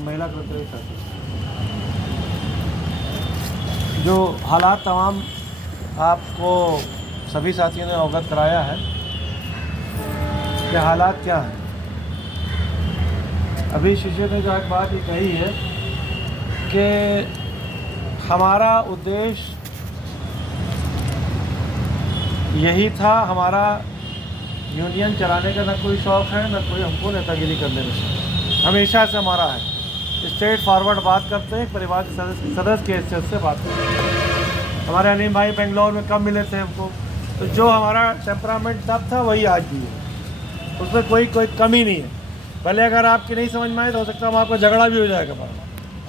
महिला कर्मचारी साथी, जो हालात तमाम आपको सभी साथियों ने अवगत कराया है कि हालात क्या हैं। अभी शिष्य ने जो एक बात ये कही है कि हमारा उद्देश्य यही था, हमारा यूनियन चलाने का न कोई शौक़ है, न कोई हमको नेतागिरी करने में शौक़, हमेशा से हमारा है। स्ट्रेट फॉरवर्ड बात करते हैं, परिवार के सदस्य के हैसियत से बात करते हैं। हमारे अलीम भाई बेंगलोर में कब मिले थे हमको, तो जो हमारा टेम्परामेंट तब था वही आज भी है, उसमें कोई कमी नहीं है। भले अगर आपकी नहीं समझ में आए तो हो सकता है आपको झगड़ा भी हो जाएगा,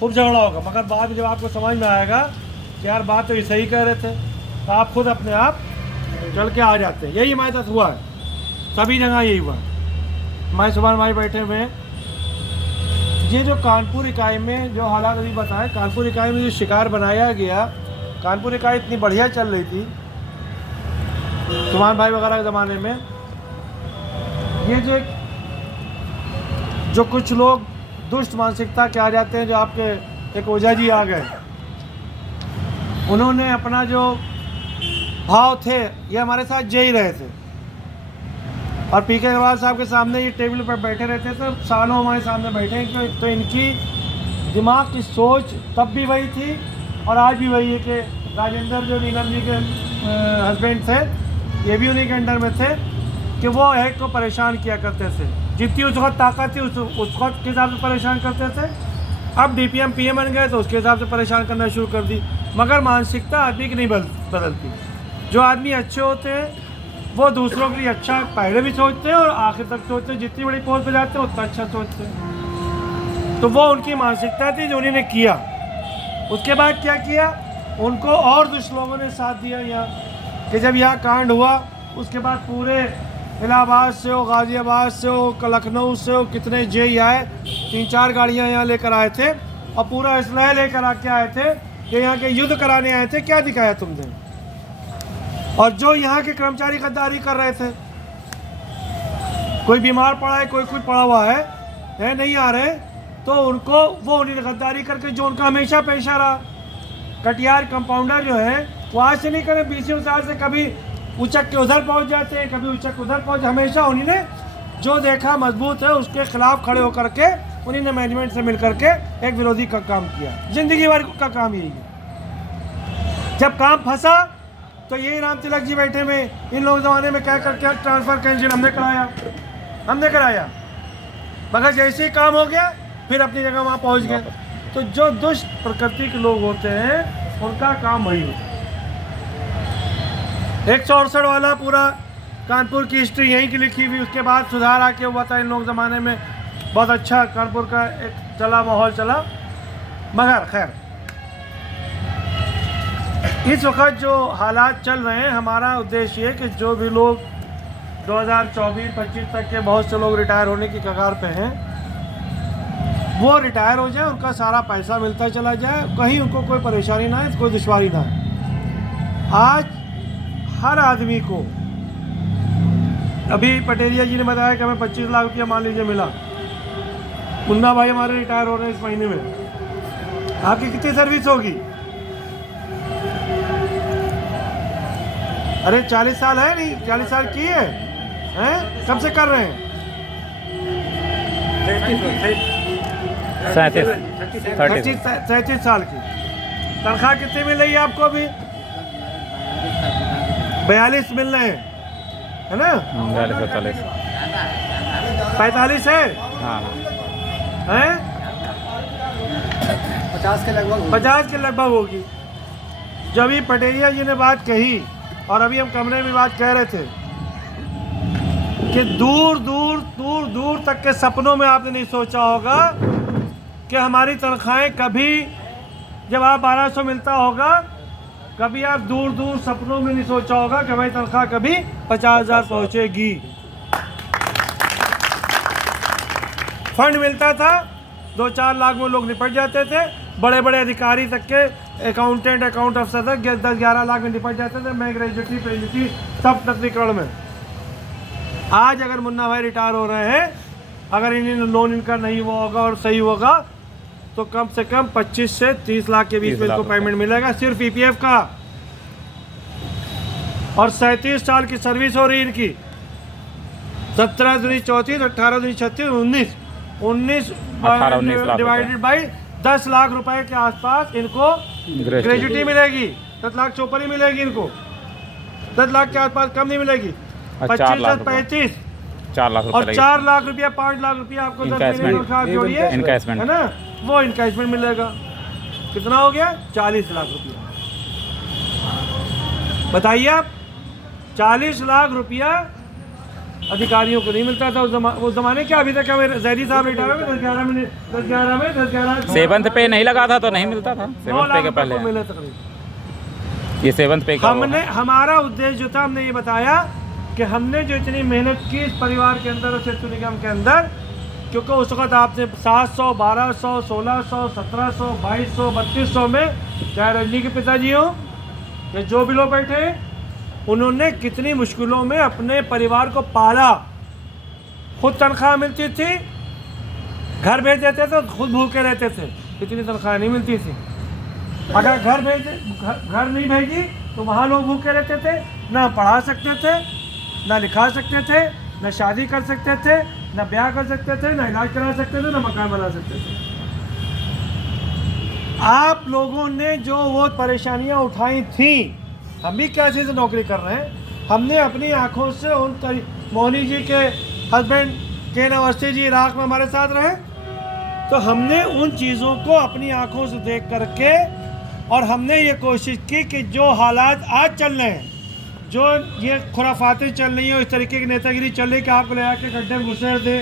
खूब झगड़ा होगा, मगर बाद में जब आपको समझ में आएगा कि यार बात तो ये सही कह रहे थे, तो आप खुद अपने आप चल के आ जाते हैं। यही हमारे साथ हुआ है, सभी जगह यही हुआ है। हमारे सुभान भाई बैठे हुए हैं। ये जो कानपुर इकाई में जो हालात अभी बताए, कानपुर इकाई में जो शिकार बनाया गया, कानपुर इकाई इतनी बढ़िया चल रही थी सुभान भाई वगैरह के ज़माने में। ये जो कुछ लोग दुष्ट मानसिकता के आ जाते हैं, जो आपके एक ओझा जी आ गए, उन्होंने अपना जो भाव थे ये हमारे साथ जे ही रहे थे, और पीके अग्रवाल साहब के सामने ये टेबल पर बैठे रहते थे, सालों हमारे सामने बैठे हैं। तो इनकी दिमाग की सोच तब भी वही थी और आज भी वही है कि राजेंद्र जो नीलम जी के हस्बैंड थे, ये भी उन्हीं के अंडर में थे कि वो एक को परेशान किया करते थे। जितनी उस वक्त ताकत थी उस वक्त के हिसाब से परेशान करते थे। अब DPM PM बन गए तो उसके हिसाब से परेशान करना शुरू कर दी, मगर मानसिकता आदमी की नहीं बदलती। जो आदमी अच्छे होते हैं वो दूसरों के लिए अच्छा पहले भी सोचते हैं और आखिर तक सोचते हैं, जितनी बड़ी पोस्ट पे जाते हैं उतना अच्छा सोचते हैं। तो वो उनकी मानसिकता थी जो उन्होंने किया। उसके बाद क्या किया, उनको और दुष्ट लोगों ने साथ दिया यहाँ कि जब यहाँ कांड हुआ उसके बाद पूरे इलाहाबाद से हो, गाज़ियाबाद से हो, लखनऊ से हो, कितने जे आए, 3-4 गाड़ियाँ यहाँ लेकर आए थे और पूरा इसलाह लेकर आके आए थे कि यहाँ के युद्ध कराने आए थे। क्या दिखाया तुमने? और जो यहाँ के कर्मचारी गद्दारी कर रहे थे, कोई बीमार पड़ा है, कोई पड़ा हुआ है नहीं आ रहे, तो उनको वो उन्हें गद्दारी करके जो उनका हमेशा पेशा रहा। कटियार कंपाउंडर जो है वो आज से नहीं करे, 20 साल से कभी उचक के उधर पहुँच जाते हैं, कभी उचक उधर पहुँच, हमेशा उन्होंने जो देखा मजबूत है उसके खिलाफ खड़े होकर के उन्होंने मैनेजमेंट से मिल करके एक विरोधी का काम किया। जिंदगी भर का काम यही है। जब काम फंसा तो यही राम तिलक जी बैठे में इन लोग ज़माने में क्या करके ट्रांसफ़र कैंसिल हमने कराया, मगर जैसे ही काम हो गया फिर अपनी जगह वहाँ पहुँच गए। तो जो दुष्ट प्रकृति के लोग होते हैं उनका काम वही होता है। 168 वाला पूरा कानपुर की हिस्ट्री यहीं की लिखी हुई, उसके बाद सुधार आके हुआ था इन लोग ज़माने में, बहुत अच्छा कानपुर का एक चला, माहौल चला। मगर खैर इस वक्त जो हालात चल रहे हैं, हमारा उद्देश्य है कि जो भी लोग 2024-25 तक के बहुत से लोग रिटायर होने की कगार पे हैं वो रिटायर हो जाए, उनका सारा पैसा मिलता चला जाए, कहीं उनको कोई परेशानी ना है, कोई दुश्वारी ना है। आज हर आदमी को, अभी पटेरिया जी ने बताया कि हमें 25 लाख रुपया मान लीजिए मिला। मुन्ना भाई हमारे रिटायर हो रहे हैं इस महीने में। आपकी कितनी सर्विस होगी? अरे 40 साल है, नहीं 40 साल की है? कब से कर रहे हैं? 37 साल की। तनख्वाह कितनी मिल रही है आपको? अभी 42 मिल रहे हैं, है ना? 45 है? हाँ। हैं? 50 के लगभग होगी। जब भी पटेरिया जी ने बात कही और अभी हम कमरे में बात कह रहे थे कि दूर दूर तक के सपनों में आपने नहीं सोचा होगा कि हमारी तनख्वाहें कभी, जब आप 1200 मिलता होगा, कभी आप दूर सपनों में नहीं सोचा होगा कि हमारी तनख्वाह कभी 50,000 पहुंचेगी। फंड मिलता था, 2-4 लाख में लोग निपट जाते थे, बड़े बड़े अधिकारी तक के अकाउंट अफसर तक 10-11 लाख में निपट जाते थे। मैं ग्रेजुएटी पीएचडी सब तकनीकरण में। आज अगर मुन्ना भाई रिटायर हो रहे हैं, अगर इन्हें लोन इनका नहीं हुआ होगा और सही होगा तो कम से कम 25 से 30 लाख के बीच में इनको पेमेंट मिलेगा सिर्फ ईपीएफ का। और 37 साल की सर्विस हो रही है इनकी। 17 दूनी 34, 18 दूनी 36, 19 डिवाइडेड बाई 10 लाख रुपए के आसपास इनको ग्रेजुटी मिलेगी। 10 लाख चौपर ही मिलेगी इनको, 10 लाख के आसपास कम नहीं मिलेगी। 25 से 35 4 लाख और 4 लाख रुपया 5 लाख रुपया आपको 10 महीने का जोड़िए इनवेस्टमेंट है ना, वो इनवेस्टमेंट मिलेगा। कितना हो गया? 40 लाख रुपया। बताइए आप, 40 लाख रुपया अधिकारियों को नहीं मिलता था उस जमाने क्या अभी तक जैदी साहब रिटायर हुए 10-11 में 10-11 सेवंथ पे नहीं लगा था तो नहीं मिलता था। 7th पे के पहले मिले तकरीबन। ये 7th पे का हमने हमारा उद्देश्य जो था, हमने ये बताया कि हमने जो इतनी मेहनत की इस परिवार के अंदर और सेतु निगम के अंदर, क्योंकि उस वक्त आपने 700, 1200, 1600, 1700, 2200, 3200 में, चाहे रजनी के पिताजी हो या जो भी लोग बैठे हैं, उन्होंने कितनी मुश्किलों में अपने परिवार को पाला। खुद तनख्वाह मिलती थी, घर भेज देते थे तो खुद भूखे रहते थे, इतनी तनख्वाह नहीं मिलती थी। अगर घर नहीं भेजी तो वहाँ लोग भूखे रहते थे, ना पढ़ा सकते थे, ना लिखा सकते थे, ना शादी कर सकते थे, ना ब्याह कर सकते थे, ना इलाज करा सकते थे, ना मकान बना सकते थे। आप लोगों ने जो वो परेशानियां उठाई थी, हम भी कैसे से नौकरी कर रहे हैं, हमने अपनी आंखों से उन मोहनी जी के हस्बैंड के अवस्थी जी इराक में हमारे साथ रहे, तो हमने उन चीज़ों को अपनी आंखों से देख करके और हमने ये कोशिश की कि जो हालात आज चल रहे हैं, जो ये खुराफातें चल रही हैं, इस तरीके की नेतागिरी चल रही है कि आपको ले आके गड्ढे में घुसेड़ दे,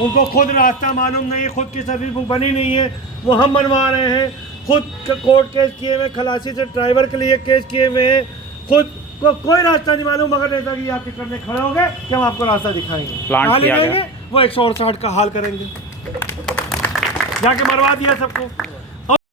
उनको खुद रास्ता मालूम नहीं है, खुद की सर्विस बुक बनी नहीं है, वो हम बनवा रहे हैं, खुद कोर्ट केस किए हुए, खलासी से ड्राइवर के लिए केस किए हुए हैं, खुद को कोई रास्ता नहीं मालूम, मगर नेतागिरी आपके करने खड़े हो गए कि हम आपको रास्ता दिखाएंगे। प्लांट किया गया। वो 168 का हाल करेंगे, जाके मरवा दिया सबको।